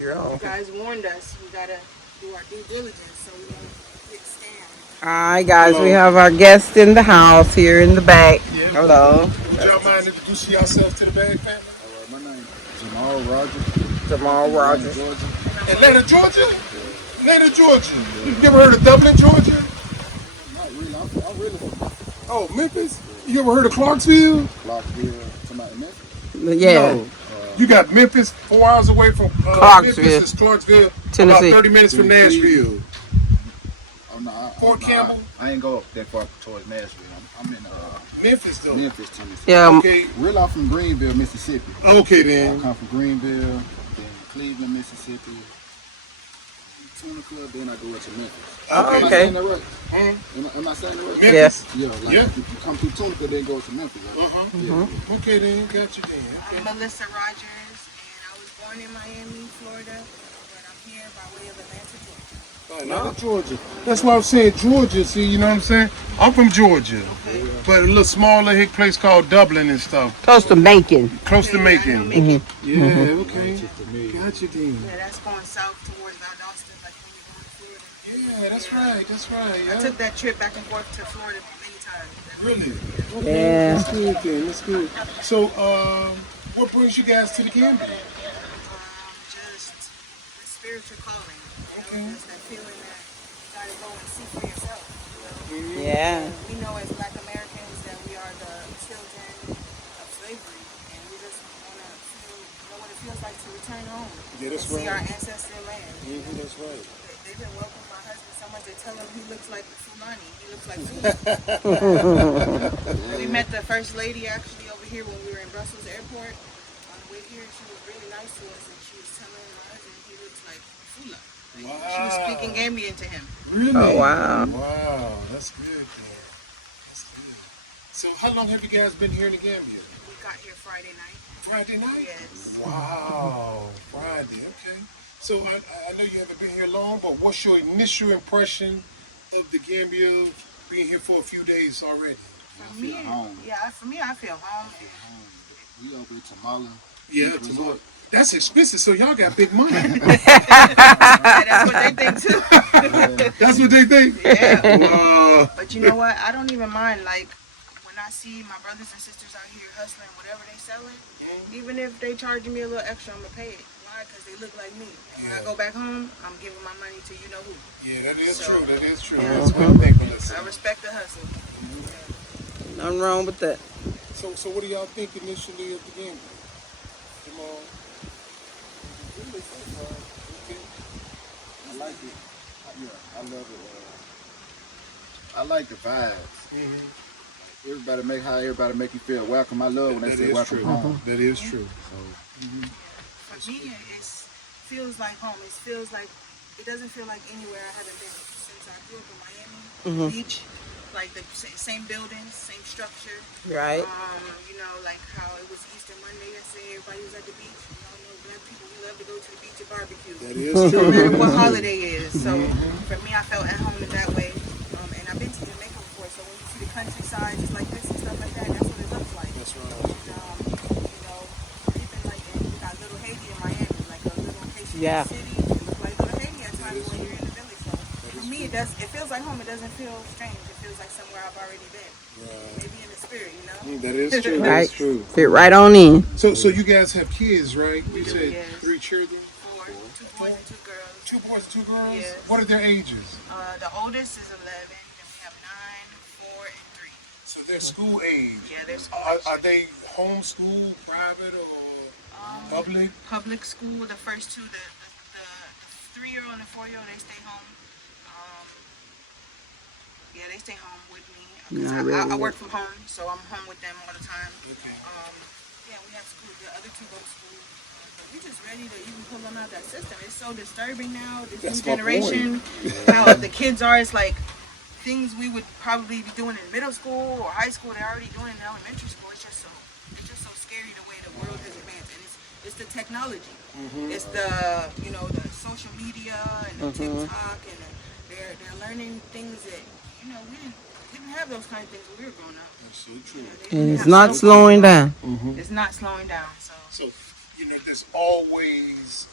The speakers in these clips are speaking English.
You Okay. guys warned us. We gotta do our due diligence so we don't get scammed. All right, guys, we Hello. have our guest in the house here in the back. Yeah. Hello. Would y'all mind introducing yourselves to the bag family? My name is Jamal Rogers. I'm Jamal from Atlanta, Rogers. Georgia. Atlanta, Georgia? Atlanta, Georgia. You ever heard of Dublin, Georgia? Not really. I'm really from Oh, Memphis? You ever heard of Clarksville? Clarksville, somebody Memphis. Yeah, No. You got Memphis 4 hours away from Memphis. Clarksville, It's Clarksville, about Tennessee. 30 minutes from Tennessee. Nashville. Oh, no, Fort Campbell? I ain't go up that far towards Nashville. I'm in Memphis, though. Memphis, Tennessee. Yeah, Okay. Really, I'm from Greenville, Mississippi. Okay, I then. come from Greenville, then Cleveland, Mississippi, Tuna Club, then I go up to Memphis. Oh, Am I okay. saying that right? Hmm? Am I saying that right? Memphis? Yeah, like Yeah. you come through Tunica, then go to Memphis. Right? Uh-huh. Okay, then. Got you then. I'm Melissa Rogers, and I was born in Miami, Florida, but I'm here by way of Atlanta, Georgia. Atlanta, Georgia. That's why I'm saying Georgia. See, you know what I'm saying? I'm from Georgia, but a little smaller hick place called Dublin and stuff, close to Macon. close to Okay, I know Macon. Macon. Yeah, okay. Got you then. Yeah, that's going south towards Valdosta, like when you're going to Florida. Yeah, that's right. That's right. I Yeah. took that trip back and forth to Florida many times. Really? Okay. Yeah. That's good then. That's good. So, what brings you guys to the Gambia? Just the spiritual calling. Okay. Just that feeling that you gotta go and see for yourself. Yeah. We know as Black Americans that we are the children of slavery, and we just wanna know what it feels like to return home. Yeah, that's and see right. our ancestral land. That's right. They've been welcoming my husband so much they tell him he looks like Fulani. He looks like Fulani. We met the first lady actually over here when we were in Brussels airport. On the way here, she was really nice to us, and she was telling my husband he looks like Fula. Like, she was speaking Gambian to him. Really? Oh, wow. Wow, that's good. Man. That's good. So, how long have you guys been here in the Gambia? We got here Friday night. Friday night? Yes. Wow, Friday, okay. So I know you haven't been here long, but what's your initial impression of the Gambia being here for a few days already? For me, home. for me, I feel home. We over at Tamala. Yeah, Resort. tomorrow. That's expensive, so y'all got big money. Yeah, that's what they think too. That's what they think? Yeah. Wow. But you know what? I don't even mind. Like when I see my brothers and sisters out here hustling, whatever they selling, even if they charging me a little extra, I'm gonna pay it. Why? Because they look like me. And when I go back home, I'm giving my money to you know who. Yeah, that is So- true. That is true. That's what I think, Melissa. I respect the hustle. Nothing wrong with that. So what do y'all think initially of the Gambia? Jamal? I like it. Yeah, I love it. I like the vibes. Everybody make how everybody make you feel welcome. I love when they That say is welcome true. home. That is true. For me, it feels like home. It feels like it doesn't feel like anywhere I haven't been since I grew up in Miami Beach. Like the same buildings, same structure. Right. You know, like how it was Easter Monday yesterday. Everybody was at the beach. We all know Black people. We love to go to the beach and barbecue. That is No true. matter what holiday is. So for me, I felt at home in that way. And I've been to Jamaica before, so when you see the countryside just like this and stuff like that, that's what it looks like. That's right. You know, even like we got Little Haiti in Miami, like a little Haitian Yeah. city. It looks like Little Haiti at times when you're in the village. So for me, it feels like home. It doesn't feel strange. It feels like somewhere I've already been. Maybe in the spirit, you know. That is true. Right. That's true. Fit right on in. So you guys have kids, right? You do, said yes. 3 children? 4, 2 boys and 2 girls. 2 boys and 2 girls? Yes. What are their ages? The oldest is 11, then we have 9, 4, and 3. So they're school age. Yeah, they're school Are age. they homeschool, private, or public? Public school, the first two, the 3-year-old and the 4-year-old, they stay home. Yeah, they stay home with me. 'Cause Not I really. work from home, so I'm home with them all the time. Okay. Yeah, we have school. The other 2 go to school. But we're just ready to even pull them out that system. It's so disturbing now, this That's new my generation, how the kids are. It's like things we would probably be doing in middle school or high school, they're already doing in elementary school. It's just so scary the way the world has advanced. And it's the technology. It's the the social media and the TikTok, and they're learning things that we didn't have those kind of things when we were growing up. That's so true. And it's not slowing down. It's not slowing down. So So, there's always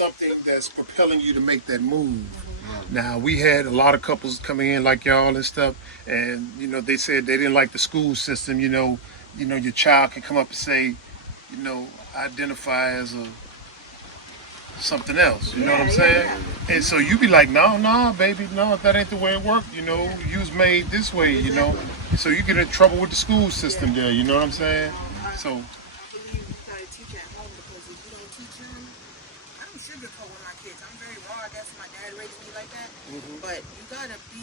something that's propelling you to make that move. Now we had a lot of couples coming in like y'all and stuff, and they said they didn't like the school system. Your child can come up and say, identify as a something else. You know what I'm saying? And so you be like, no, baby, no, that ain't the way it worked. You was made this way. So you get in trouble with the school system there. You know what I'm saying? So. I believe you gotta teach at home because if you don't teach them, I don't sugarcoat with my kids. I'm very raw. I guess my dad raised me like that. But you gotta be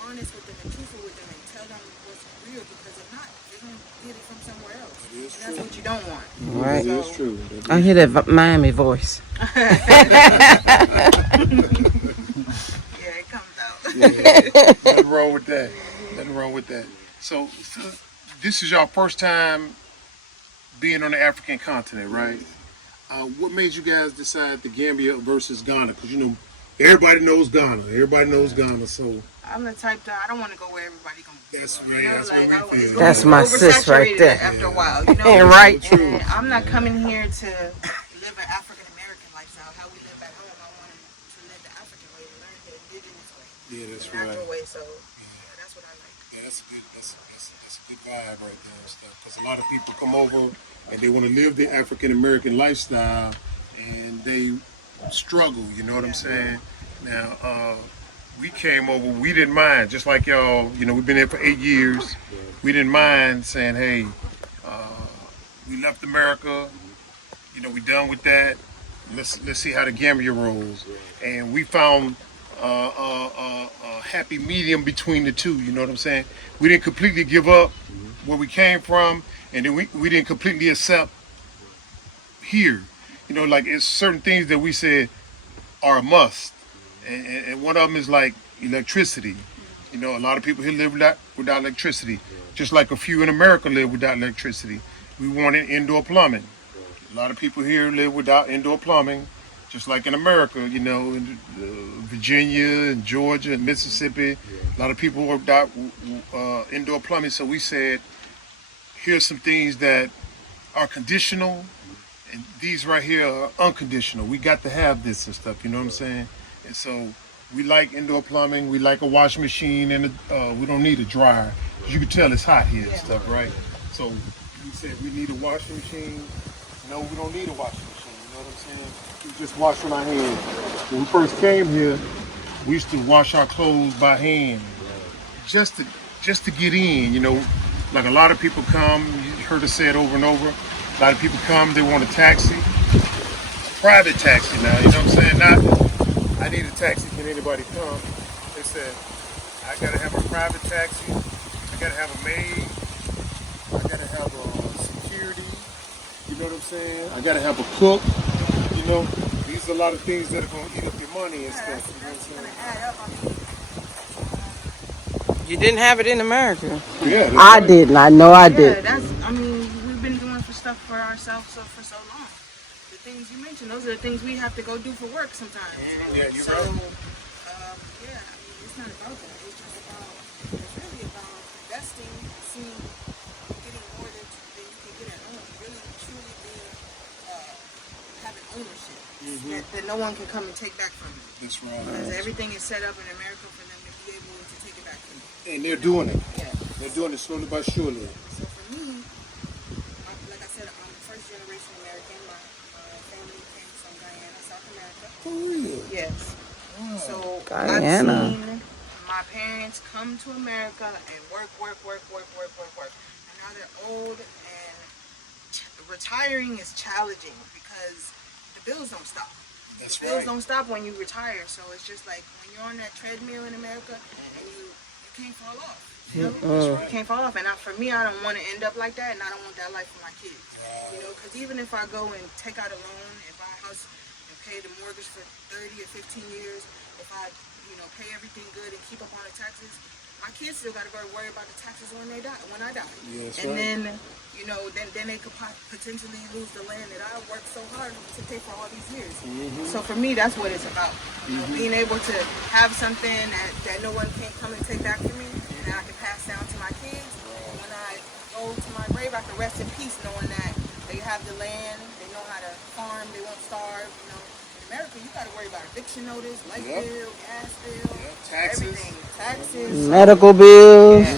honest with them and truthful with them and tell them what's real because if not, they're gonna get it from somewhere else. And that's what you don't want. Right. That is true. I hear that Miami voice. Yeah, it comes out. Nothing wrong with that. Nothing wrong with that. So this is your first time being on the African continent, right? What made you guys decide the Gambia versus Ghana? Because everybody knows Ghana. Everybody knows Ghana. So I'm the type that I don't want to go where everybody goes. that's right. That's what we feel. That's my sis right there. After a while, Right. And I'm not coming here to live an African American lifestyle. How we live back home, I wanted to live the African way, to learn the indigenous way, Yeah, that's the natural right. way. So that's what I like. Yeah, that's a good. That's a good vibe right there and stuff. Because a lot of people come over and they want to live the African American lifestyle, and they struggle. You know what I'm saying? Now, we came over. We didn't mind. Just like y'all. We've been here for 8 years. We didn't mind saying, "Hey, we left America. We done with that. Let's see how the Gambia rolls." And we found a happy medium between the two. You know what I'm saying? We didn't completely give up where we came from, and then we didn't completely accept here. Like it's certain things that we said are a must, and one of them is like electricity. A lot of people here live without electricity, just like a few in America live without electricity. We wanted indoor plumbing. A lot of people here live without indoor plumbing, just like in America, in Virginia and Georgia and Mississippi. A lot of people work without indoor plumbing. So we said, here's some things that are conditional, and these right here are unconditional. We got to have this and stuff, you know what I'm saying? And so we like indoor plumbing. We like a washing machine, and we don't need a dryer. You can tell it's hot here and stuff, right? So we said we need a washing machine. No, we don't need a washing machine. You know what I'm saying? We just wash from our hands. When we first came here, we used to wash our clothes by hand, just to get in. Like a lot of people come. You heard us say it over and over. A lot of people come. They want a taxi, private taxi. Now, you know what I'm saying? Not, I need a taxi. Can anybody come? They said, I gotta have a private taxi. I gotta have a maid. I gotta have a security. You know what I'm saying? I gotta have a cook. These are a lot of things that are gonna eat up your money and stuff. You know what I'm saying? You didn't have it in America. Yeah, I didn't. I know I did. We've been doing stuff for ourselves for so long. The things you mentioned, those are the things we have to go do for work sometimes. Yeah, you're so, right. it's not about that. It's really about investing, seeing, getting more than you can get at home. Really, truly being, having ownership that no one can come and take back from you. That's right. Because everything is set up in America for them to be able to take it back from you. And they're doing it. Yeah. They're doing it slowly but surely. So for me, like I said, I'm first generation American. My family came from Guyana, South America. For real? Yes. Wow. So Guyana. I've seen my parents come to America and work. And now they're old and retiring is challenging because the bills don't stop. That's The bills right. don't stop when you retire. So it's just like when you're on that treadmill in America and you can't fall off. You can't fall off. And for me, I don't want to end up like that, and I don't want that life for my kids. Because even if I go and take out a loan and buy a house and pay the mortgage for 30 or 15 years, if I, pay everything good and keep up on the taxes, my kids still got to worry about the taxes when I die. Yeah, that's And right. then, then they could potentially lose the land that I worked so hard to pay for all these years. So for me, that's what it's about. Being able to have something that no one can come and take back from me, and that I can pass down to my kids. And when I go to my grave, I can rest in peace knowing that they have the land, they know how to farm, they won't starve, and America, you got to worry about eviction notice, light Yep. bill, gas bill, Taxes. everything, taxes. Medical bills. Yeah.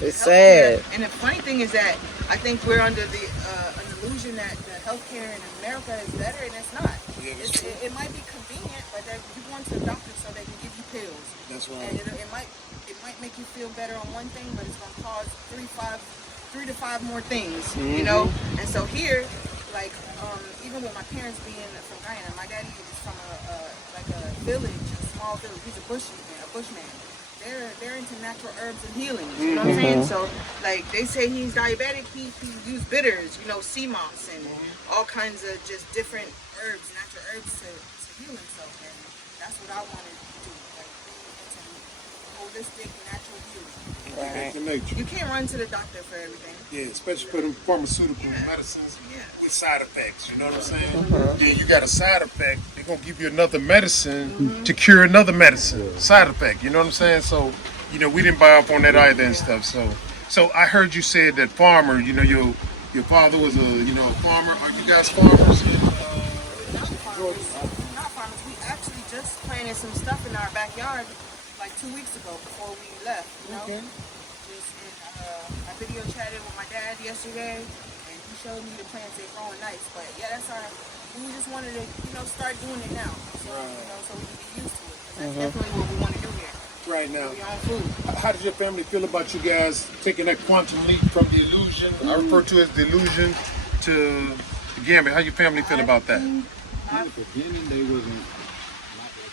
It's Healthcare. sad. And the funny thing is that I think we're under the an illusion that the healthcare in America is better, and it's not. Yeah, It might be convenient, but you go to the doctor so they can give you pills. That's right. And it might make you feel better on one thing, but it's gonna cause three to five more things. You know. And so here, like even with my parents being from Guyana, my daddy is from a village, a small village. He's a bushman. They're into natural herbs and healing. You know what I'm saying? So like they say he's diabetic, he used bitters, sea moss and all kinds of just different herbs, natural herbs to heal himself. And that's what I wanted to do, like be into holistic natural healing. Back to nature. You can't run to the doctor for everything. Yeah, especially for them pharmaceutical medicines Yeah. with side effects. You know what I'm saying? Then you got a side effect. They're gonna give you another medicine to cure another medicine side effect. You know what I'm saying? So, we didn't buy up on that either and stuff. So I heard you said that farmer. Your father was a farmer. Are you guys farmers? Not farmers. We actually just planted some stuff in our backyard like 2 weeks ago before we left. Okay. I video chatted with my dad yesterday, and he showed me the plants. They're growing nice. But yeah, we just wanted to, start doing it now. So, so we can get used to it. That's definitely what we want to do here. Right now. Your own food. How does your family feel about you guys taking that quantum leap from the illusion? I refer to it as the illusion to the Gambia. How your family feel about that? In the beginning, they wasn't.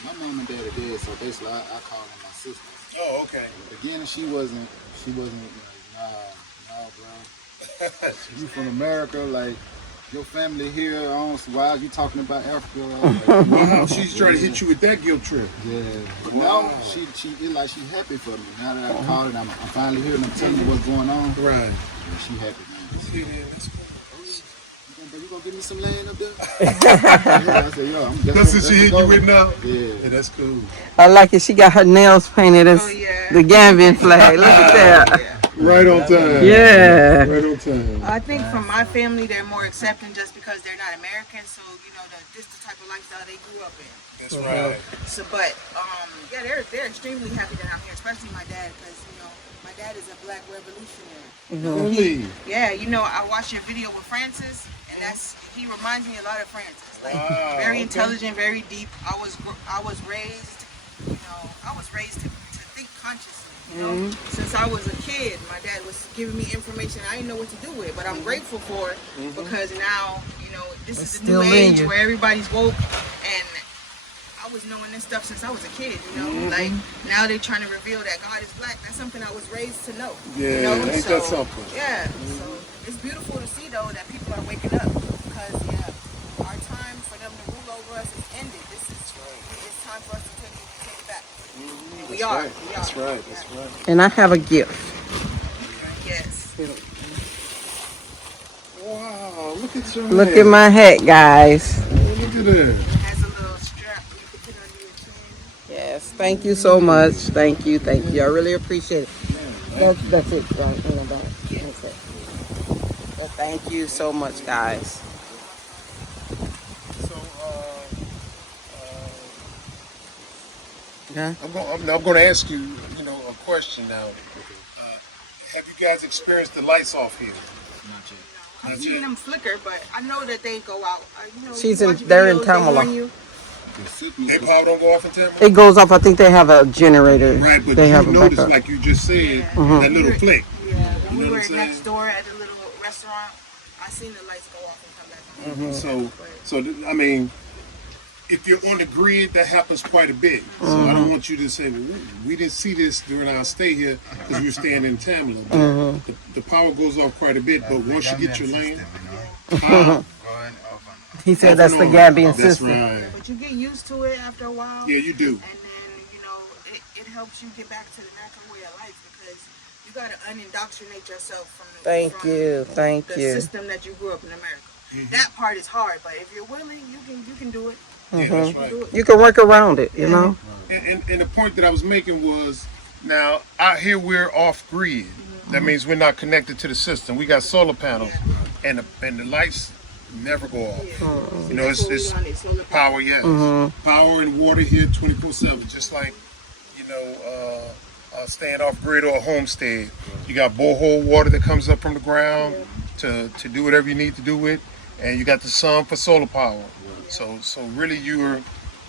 My mom and dad are dead, so basically I call them my sisters. Oh, okay. In the beginning, she wasn't. Nah, bro. You from America, like your family here. Why are you talking about Africa? Like, Wow, she's trying to hit you with that guilt trip. yeah, but Wow. now she she's happy for me. Now that I called and I'm finally here and I'm telling her what's going on. Right. Yeah, she happy, man. Yeah, that's cool. You gonna give me some land up there? I said, yo, That's what she hit you with now? Yeah. Yeah, that's cool. I like it. She got her nails painted as Oh, yeah. the Gambian flag. Look at that. Right on time. Yeah. Right on time. I think from my family, they're more accepting just because they're not American. So, this is the type of lifestyle they grew up in. That's right. So, but yeah, they're extremely happy that I'm here, especially my dad, because my dad is a black revolutionary. Really? Yeah, I watched your video with Francis, and he reminds me a lot of Francis. Like Wow, very okay. intelligent, very deep. I was raised, to think consciously. Since I was a kid, my dad was giving me information I didn't know what to do with, but I'm grateful for it because now, this It's is the new still in age you. where everybody's woke, and I was knowing this stuff since I was a kid, like now they're trying to reveal that God is black. That's something I was raised to know. Yeah, ain't that something? Yeah, so it's beautiful to see though that people are waking up because our time for them to rule over us is ended. It's time for us to take it back. And we are. That's right. That's right. And I have a gift. Yes. Wow, look at your Look hat. at my hat, guys. Oh, look at that. It has a little strap you can put under your chin. Yes, thank you so much. Thank you. I really appreciate it. That's it. Right? That's it. Well, thank you so much, guys. So, Okay. I'm going to ask you, a question now. Have you guys experienced the lights off here? I've seen them flicker, but I know that they go out. They're in Tamala. Their power don't go off in Tampa? It goes off. I think they have a generator. Right, but they you have a noticed, backup. like you just said, Mm-hmm. that little flick. Yeah, when we know were what I'm saying? next door at the little restaurant, I seen the lights go off and come back on. So I mean, if you're on the grid, that happens quite a bit. So I don't want you to say, well, we didn't see this during our stay here because we were staying in Tamala. But the power goes off quite a bit, but once you get your lane, He said that's the Gambian that's system. right. But you get used to it after a while. Yeah, you do. And then, it helps you get back to the natural way of life because you got to unindoctrinate yourself from Thank you. the system that you grew up in America. That part is hard, but if you're willing, you can do it. Yeah, that's right. Do it. You can work around it, you know? And the point that I was making was, now out here we're off grid. That means we're not connected to the system. We got solar panels, and the lights never go off. Yeah. You know, it's solar power, yes. Power and water here 24/7, just like, you know, staying off grid or a homestead. You got borehole water that comes up from the ground to do whatever you need to do with, and you got the sun for solar power. So really you're,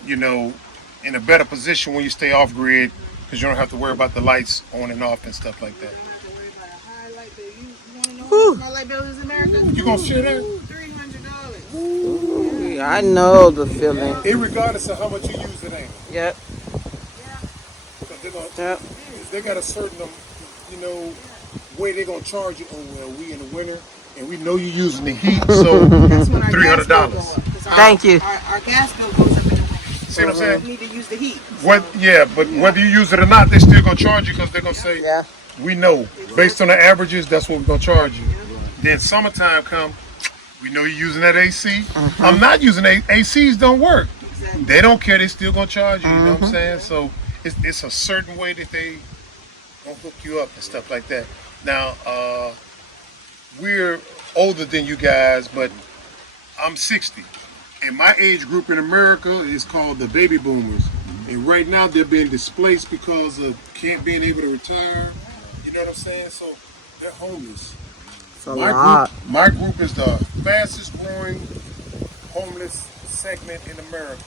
you know, in a better position when you stay off grid because you don't have to worry about the lights on and off and stuff like that. You don't have to worry about a high light bill. You want to know how much my light bill is in America? You gonna share that? $300. I know the feeling. Irregardless of how much you use it, ain't it? Yep. Because they're gonna, Yep. they got a certain, you know, way they're gonna charge you. Oh well, we in the winter and we know you're using the heat, so That's when our $300. gas bill goes up, 'cause Thank you. Our gas bill goes up in the winter. See what I'm saying? We need to use the heat. But whether you use it or not, they still gonna charge you because they're gonna say, Yeah. we know based on the averages, that's what we're gonna charge you. Then summertime come, we know you're using that AC. I'm not using ACs. Don't work. Exactly. They don't care. They still gonna charge you. You know what I'm saying? So it's a certain way that they gonna hook you up and stuff like that. Now we're older than you guys, but I'm 60. And my age group in America is called the baby boomers. And right now they're being displaced because of can't being able to retire. You know what I'm saying? So they're homeless. It's a lot. My group is the fastest growing homeless segment in America.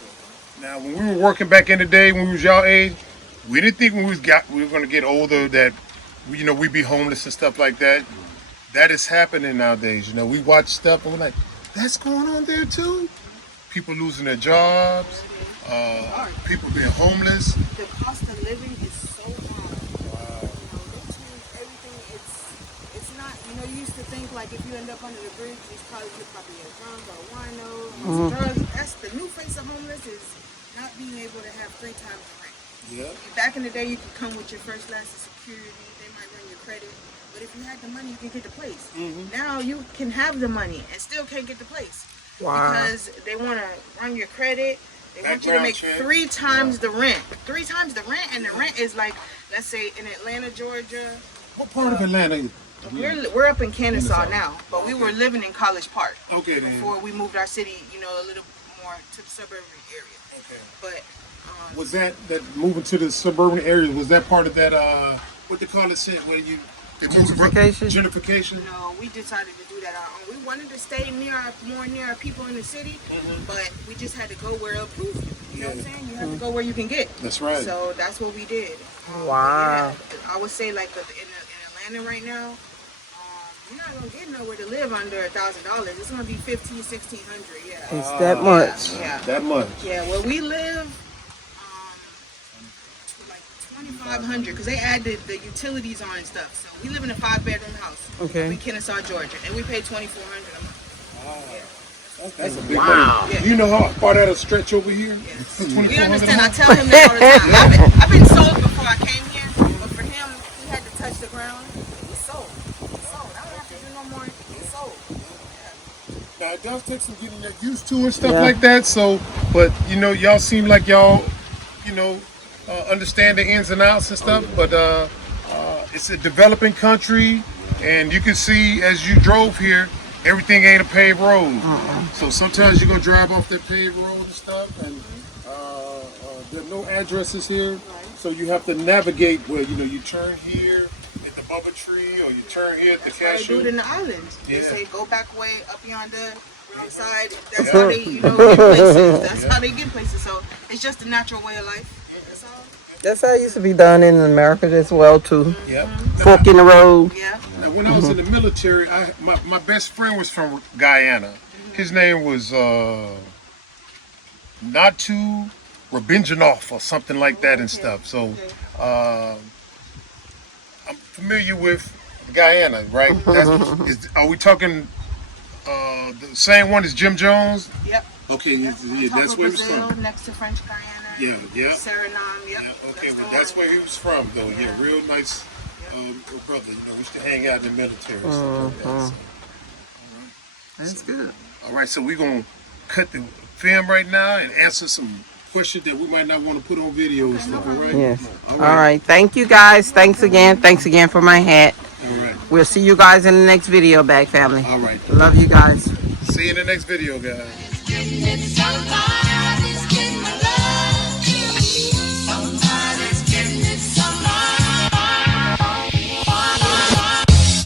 Now, when we were working back in the day, when we was y'all age, we didn't think when we were going to get older that, you know, we'd be homeless and stuff like that. That is happening nowadays. You know, we watch stuff and we're like, that's going on there too. People losing their jobs, people being homeless. The cost of living is so high. Wow. That changed everything. It's not, you know, you used to think like if you end up under the bridge, you probably get drunk or wino, or drugs. That's the new face of homeless is not being able to have 3 times the rent. Yeah. Back in the day, you could come with your first class of security. They might run your credit. But if you had the money, you can get the place. Now you can have the money and still can't get the place. Wow. Because they want to run your credit. They want you to make Background check. 3 times the rent. 3 times the rent, and the rent is like, let's say in Atlanta, Georgia. What part of Atlanta is We're up in Kennesaw now, but we were living in College Park Okay, then. before we moved our city, you know, a little more to the suburban area. Okay. But Was that moving to the suburban areas? Was that part of that? What they call it? Where you Gentrification? Gentrification. no, we decided to do that our own. We wanted to stay more near our people in the city, but we just had to go where it approved you. You know what I'm saying? You have to go where you can get. That's right. So that's what we did. Wow. Yeah, I would say like in Atlanta right now, you're not gonna get nowhere to live under $1,000. It's gonna be $1,500, $1,600. Yeah. It's that much. Yeah. That much. Yeah. Where we live, like 2,500 because they add the utilities on and stuff. So we live in a 5-bedroom house. Okay. In Kennesaw, Georgia, and we pay $2,400 a month. That's a big Wow. money. You know how far that'll stretch over here? Yes. For You $2,400 understand? a I month? tell him that all the time. I've been sold before I came here, but for him, he had to touch the ground. He sold. He sold. I don't have to do no more. He sold. Now it does take some getting used to and stuff like that. So, but you know, y'all seem like y'all, you know, understand the ins and outs and stuff. But it's a developing country, and you can see as you drove here, everything ain't a paved road. So sometimes you're gonna drive off that paved road and stuff, and there are no addresses here. So you have to navigate where you turn here at the bubba tree, or you turn here at the That's why they do it in cashew. the islands. They Yeah. say go back way up yonder, wrong side. That's how they, get places. That's how they get places. So it's just a natural way of life. That's all. That's how it used to be done in America as well too. Yep. Fork in the road. Yeah. Now, when I was in the military, my best friend was from Guyana. His name was Natu Rabinjanov or something like that and stuff. So I'm familiar with Guyana, right? Are we talking the same one as Jim Jones? Yep. Okay, Yep. yeah, that's where he was Brazil, from. next to French Guyana. Yeah, yeah. Suriname. Yep. Yeah, okay, the well, one. that's where he was from, though. Yeah, Yeah. real nice brother. You know, we used to hang out in the military and stuff like that. So. That's good. All right, so we're going to cut the film right now and answer some questions that we might not want to put on video and stuff, all right? Yes. All All right. Thank you guys. Thanks again. Thanks again for my hat. All right. We'll see you guys in the next video, Bag Family. All right. Love you guys. See you in the next video, guys. It's so far.